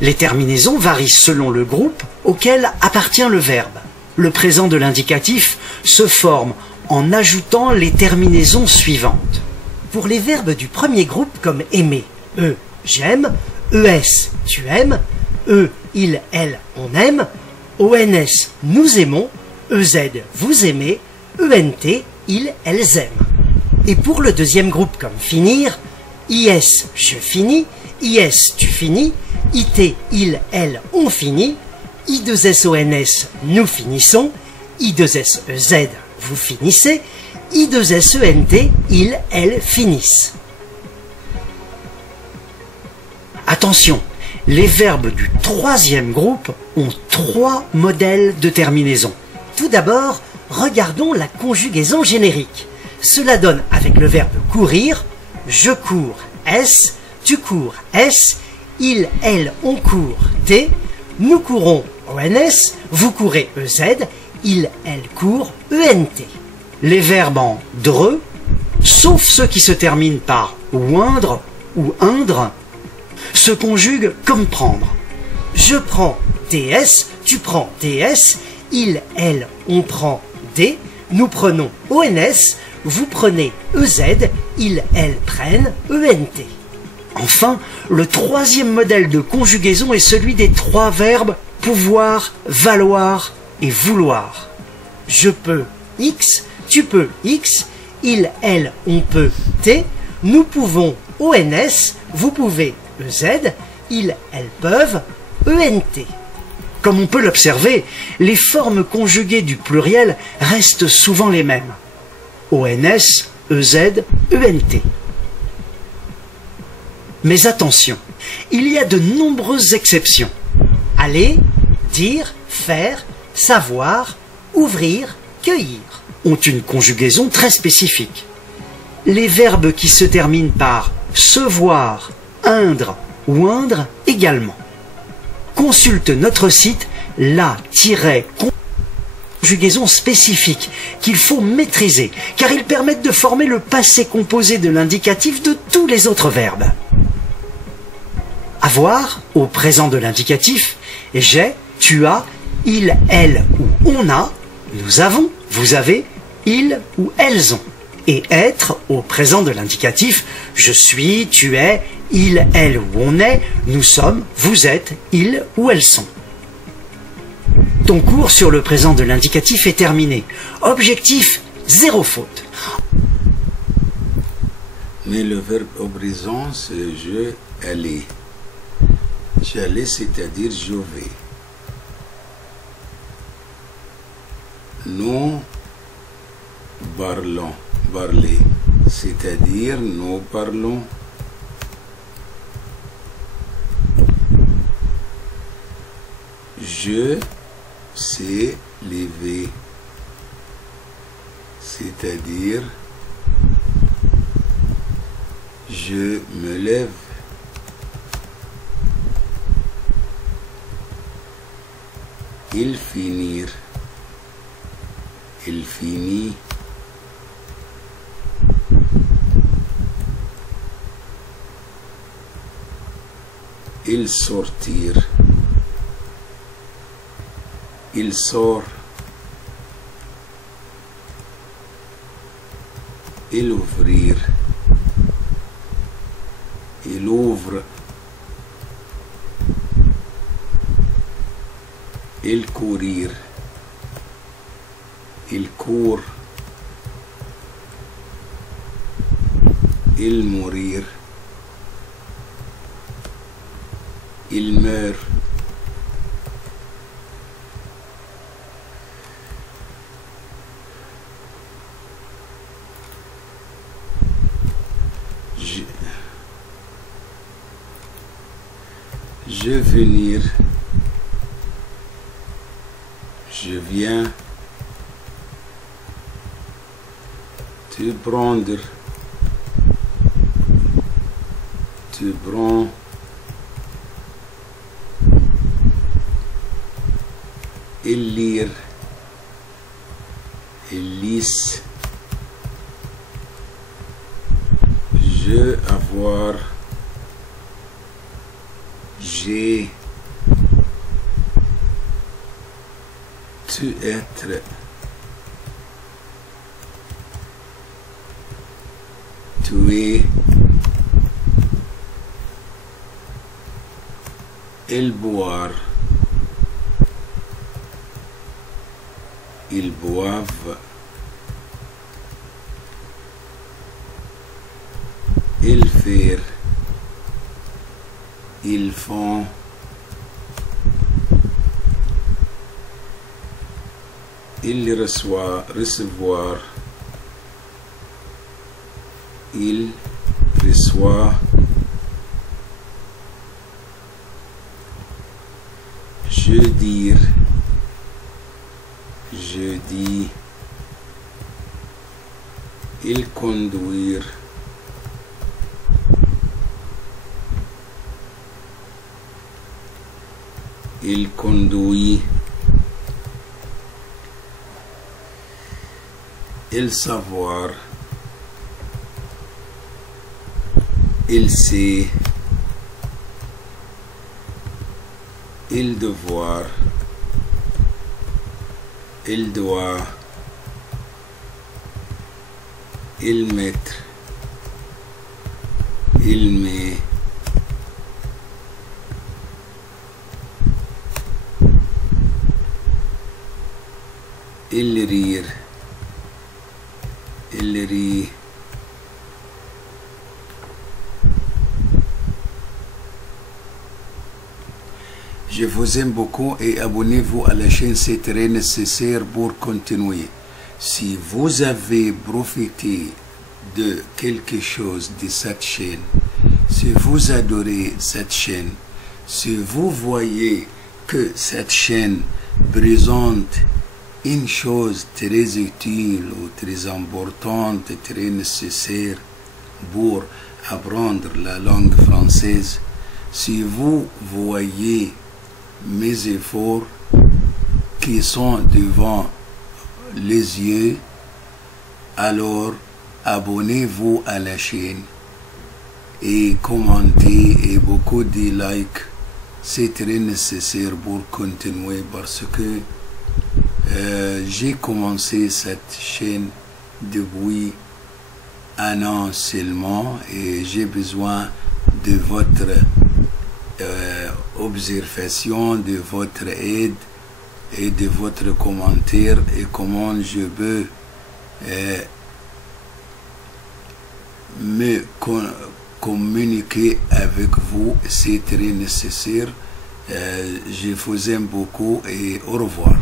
Les terminaisons varient selon le groupe auquel appartient le verbe. Le présent de l'indicatif se forme en ajoutant les terminaisons suivantes. Pour les verbes du premier groupe comme aimer, j'aime, es, tu aimes, il, elle, on aime, ons, nous aimons, ez, vous aimez, ent, ils, elles aiment. Et pour le deuxième groupe comme finir, is, je finis, is, tu finis, it, il, elle, on finit, i2sons, nous finissons, i2sez, vous finissez, i2sent, ils, elles finissent. Attention, les verbes du troisième groupe ont 3 modèles de terminaison. Tout d'abord, regardons la conjugaison générique. Cela donne avec le verbe courir, je cours, s, tu cours, s, il, elle, on court, t, nous courons, ons, vous courez, ez, il, elle court, ent. Les verbes en dre, sauf ceux qui se terminent par oindre ou indre, se conjuguent comme prendre. Je prends ts, tu prends ts, il, elle, on prend d, nous prenons ons, vous prenez ez, ils, elles prennent ent. Enfin, le troisième modèle de conjugaison est celui des 3 verbes pouvoir, valoir et vouloir. Je peux x, tu peux x, il, elle, on peut t, nous pouvons ons, vous pouvez ez, ils, elles peuvent ent. Comme on peut l'observer, les formes conjuguées du pluriel restent souvent les mêmes. ons, ez, ent. Mais attention, il y a de nombreuses exceptions. Aller, dire, faire, savoir, ouvrir, cueillir ont une conjugaison très spécifique. Les verbes qui se terminent par se voir, indre ou indre également. Consulte notre site la-conjugaison spécifique qu'il faut maîtriser car ils permettent de former le passé composé de l'indicatif de tous les autres verbes. Avoir au présent de l'indicatif, j'ai, tu as, il, elle ou on a, nous avons, vous avez, ils ou elles ont. Et être au présent de l'indicatif, je suis, tu es, il, elle ou on est, nous sommes, vous êtes, ils ou elles sont. Ton cours sur le présent de l'indicatif est terminé. Objectif, 0 faute. Mais le verbe au présent, c'est je, aller. J'allais, c'est-à-dire je vais. Nous parlons, parler, c'est-à-dire nous parlons. Je sais lever, c'est-à-dire je me lève. Il finir, il finit. Il sortir, il sort. Il ouvrir, il ouvre. Il courir, il court. Il mourir, il meurt. Je venir, je viens. Tu prendre, tu prends. Il lire, il lisse. Je avoir, j'ai, peux-tu être tué? Il boire. Ils boivent. Ils faire. Ils font. Ils recevoir. Il reçoit. Je dire. Je dis. Il conduire. Il conduit. Il savoir. Il sait. Il devoir. Il doit. Il mettre. Il met. Il rire. Il rit. Je vous aime beaucoup et abonnez-vous à la chaîne, c'est très nécessaire pour continuer. Si vous avez profité de quelque chose de cette chaîne, si vous adorez cette chaîne, si vous voyez que cette chaîne présente une chose très utile ou très importante, très nécessaire pour apprendre la langue française, si vous voyez mes efforts qui sont devant les yeux, alors abonnez-vous à la chaîne et commentez et beaucoup de likes. C'est très nécessaire pour continuer parce que j'ai commencé cette chaîne depuis un an seulement et j'ai besoin de votre observation, de votre aide et de votre commentaire et comment je peux me communiquer avec vous. C'est très nécessaire. Je vous aime beaucoup et au revoir.